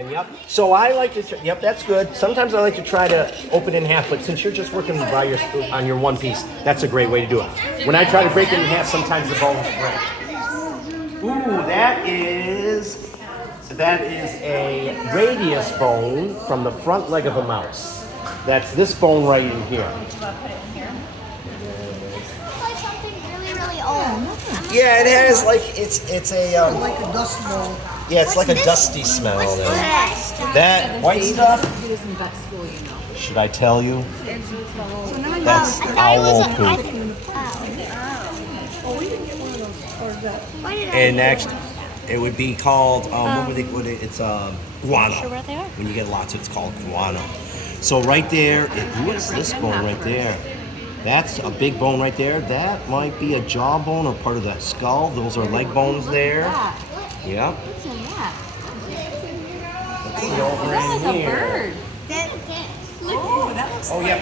Yep. So I like to. Yep, that's good. Sometimes I like to try to open it in half, but since you're just working by on your one piece, that's a great way to do it. When I try to break it in half, sometimes the bones break. Ooh, that is a radius bone from the front leg of a mouse. That's this bone right in here. Like something really old. Yeah, it has like it's a like a dust bowl. yeah, it's like a dusty smell. That white stuff. Should I tell you? That's owl poop. And actually, it would be called it's guano. When you get lots of it's called guano. So right there, what's this bone right there? That's a big bone right there. That might be a jawbone or part of that skull. Those are leg bones there. Yeah. Let's see over in here. That Oh yeah.